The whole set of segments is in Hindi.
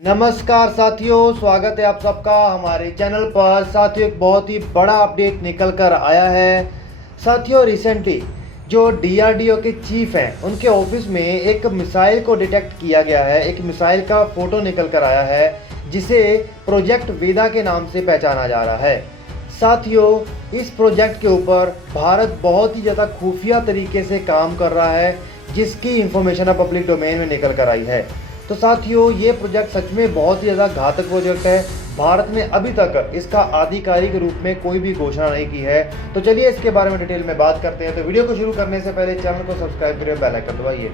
नमस्कार साथियों, स्वागत है आप सबका हमारे चैनल पर। साथियों, एक बहुत ही बड़ा अपडेट निकल कर आया है। साथियों, रिसेंटली जो डीआरडीओ के चीफ हैं उनके ऑफिस में एक मिसाइल को डिटेक्ट किया गया है। एक मिसाइल का फोटो निकल कर आया है जिसे प्रोजेक्ट वेदा के नाम से पहचाना जा रहा है। साथियों, इस प्रोजेक्ट के ऊपर भारत बहुत ही ज़्यादा खुफिया तरीके से काम कर रहा है, जिसकी इंफॉर्मेशन अब पब्लिक डोमेन में निकल कर आई है। तो साथियों, ये प्रोजेक्ट सच में बहुत ही ज़्यादा घातक प्रोजेक्ट है। भारत ने अभी तक इसका आधिकारिक रूप में कोई भी घोषणा नहीं की है। तो चलिए इसके बारे में डिटेल में बात करते हैं। तो वीडियो को शुरू करने से पहले चैनल को सब्सक्राइब करिए, बेल आइकन दबाइए।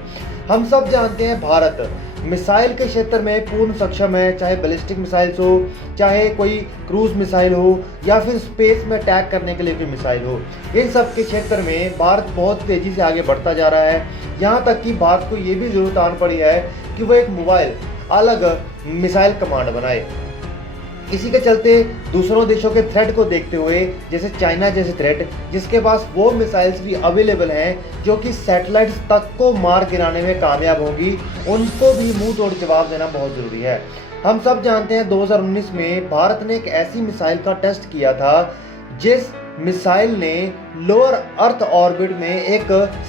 हम सब जानते हैं भारत मिसाइल के क्षेत्र में पूर्ण सक्षम है, चाहे बैलिस्टिक मिसाइल्स हो, चाहे कोई क्रूज मिसाइल हो, या फिर स्पेस में अटैक करने के लिए कोई मिसाइल हो। इन सब के क्षेत्र में भारत बहुत तेज़ी से आगे बढ़ता जा रहा है। यहाँ तक कि भारत को ये भी जरूरत आन पड़ी है कि वो एक मोबाइल अलग मिसाइल कमांड बनाए। इसी के चलते दूसरों देशों के थ्रेट को देखते हुए, जैसे चाइना जैसे थ्रेट जिसके पास वो मिसाइल्स भी अवेलेबल हैं जो कि सैटेलाइट्स तक को मार गिराने में कामयाब होगी, उनको भी मुंह तोड़ जवाब देना बहुत ज़रूरी है। हम सब जानते हैं 2019 में भारत ने एक ऐसी मिसाइल का टेस्ट किया था जिस मिसाइल ने लोअर अर्थ ऑर्बिट में एक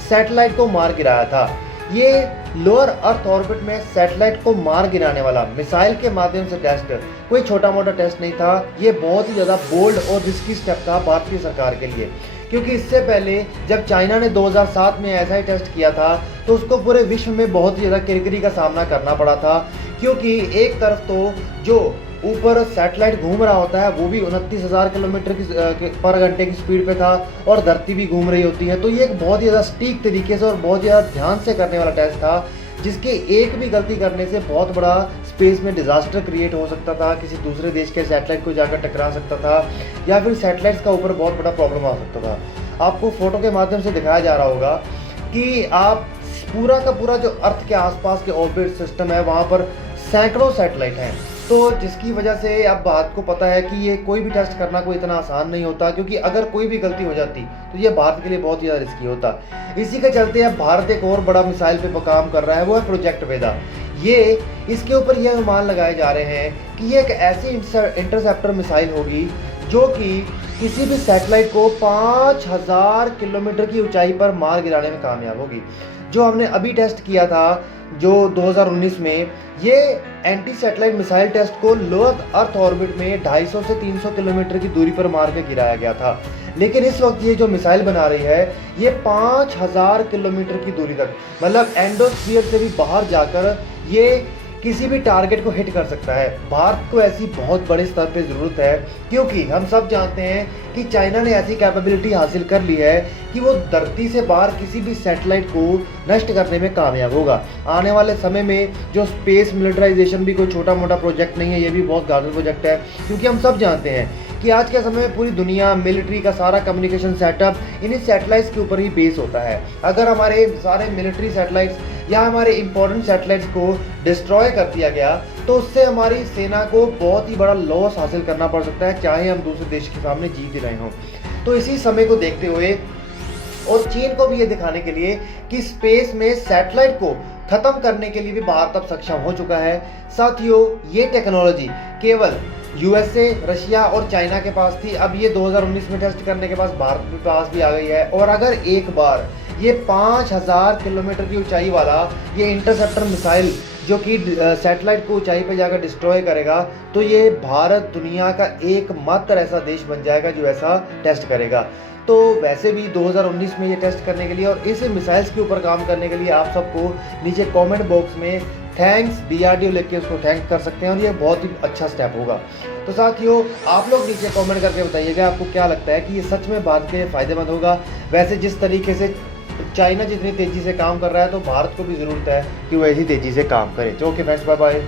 सैटेलाइट को मार गिराया था। ये लोअर अर्थ ऑर्बिट में सैटेलाइट को मार गिराने वाला मिसाइल के माध्यम से टेस्ट कोई छोटा मोटा टेस्ट नहीं था। ये बहुत ही ज़्यादा बोल्ड और रिस्की स्टेप था भारतीय सरकार के लिए, क्योंकि इससे पहले जब चाइना ने 2007 में ऐसा ही टेस्ट किया था तो उसको पूरे विश्व में बहुत ही ज़्यादा किरकिरी का सामना करना पड़ा था। क्योंकि एक तरफ तो जो ऊपर सैटेलाइट घूम रहा होता है वो भी 29,000 किलोमीटर पर घंटे की स्पीड पे था, और धरती भी घूम रही होती है। तो ये एक बहुत ही ज़्यादा सटीक तरीके से और बहुत ज़्यादा ध्यान से करने वाला टेस्ट था, जिसके एक भी गलती करने से बहुत बड़ा स्पेस में डिजास्टर क्रिएट हो सकता था, किसी दूसरे देश के सैटेलाइट को जाकर टकरा सकता था, या फिर सैटेलाइट्स का ऊपर बहुत बड़ा प्रॉब्लम आ सकता था। आपको फोटो के माध्यम से दिखाया जा रहा होगा कि आप पूरा का पूरा जो अर्थ के आसपास के ऑर्बिट सिस्टम है वहाँ पर सैकड़ों सैटेलाइट हैं। तो जिसकी वजह से अब भारत को पता है कि ये कोई भी टेस्ट करना कोई इतना आसान नहीं होता, क्योंकि अगर कोई भी गलती हो जाती तो ये भारत के लिए बहुत ही ज़्यादा रिस्की होता। इसी के चलते अब भारत एक और बड़ा मिसाइल पे काम कर रहा है, वो है प्रोजेक्ट वेदा। ये इसके ऊपर यह अनुमान लगाए जा रहे हैं कि ये एक ऐसी इंटरसेप्टर मिसाइल होगी जो कि किसी भी सैटेलाइट को 5,000 किलोमीटर की ऊंचाई पर मार गिराने में कामयाब होगी। जो हमने अभी टेस्ट किया था जो 2019 में, ये एंटी सैटेलाइट मिसाइल टेस्ट को लोअर अर्थ ऑर्बिट में 250 से 300 किलोमीटर की दूरी पर मार के गिराया गया था। लेकिन इस वक्त ये जो मिसाइल बना रही है ये 5,000 किलोमीटर की दूरी तक, मतलब एंडोस्फीयर से भी बाहर जाकर ये किसी भी टारगेट को हिट कर सकता है। भारत को ऐसी बहुत बड़े स्तर पे ज़रूरत है, क्योंकि हम सब जानते हैं कि चाइना ने ऐसी कैपेबिलिटी हासिल कर ली है कि वो धरती से बाहर किसी भी सैटेलाइट को नष्ट करने में कामयाब होगा। आने वाले समय में जो स्पेस मिलिटराइजेशन भी कोई छोटा मोटा प्रोजेक्ट नहीं है, ये भी बहुत घातक प्रोजेक्ट है, क्योंकि हम सब जानते हैं कि आज के समय में पूरी दुनिया मिलिट्री का सारा कम्युनिकेशन सेटअप इन्हीं सैटेलाइट्स के ऊपर ही बेस होता है। अगर हमारे सारे मिलिट्री सैटेलाइट्स या हमारे इंपॉर्टेंट सैटेलाइट्स को डिस्ट्रॉय कर दिया गया तो उससे हमारी सेना को बहुत ही बड़ा लॉस हासिल करना पड़ सकता है, चाहे हम दूसरे देश के सामने जीत रहे हों। तो इसी समय को देखते हुए और चीन को भी ये दिखाने के लिए कि स्पेस में सैटेलाइट को खत्म करने के लिए भी भारत अब सक्षम हो चुका है। साथियों, ये टेक्नोलॉजी केवल यूएसए, रशिया और चाइना के पास थी। अब ये 2019 में टेस्ट करने के बाद भारत के पास भी आ गई है। और अगर एक बार ये 5,000 किलोमीटर की ऊंचाई वाला ये इंटरसेप्टर मिसाइल जो कि सैटेलाइट को ऊंचाई पे जाकर डिस्ट्रॉय करेगा, तो ये भारत दुनिया का एकमात्र ऐसा देश बन जाएगा जो ऐसा टेस्ट करेगा। तो वैसे भी 2019 में ये टेस्ट करने के लिए और इस मिसाइल्स के ऊपर काम करने के लिए आप सबको नीचे कमेंट बॉक्स में थैंक्स डीआरडीओ लिख के उसको थैंक कर सकते हैं, और ये बहुत ही अच्छा स्टेप होगा। तो साथियों, आप लोग नीचे कमेंट करके बताइएगा आपको क्या लगता है कि ये सच में भारत के लिए फ़ायदेमंद होगा। वैसे जिस तरीके से चाइना जितनी तेज़ी से काम कर रहा है तो भारत को भी ज़रूरत है कि वो ऐसी तेज़ी से काम करे। तो ओके फ्रेंड्स, बाय बाय।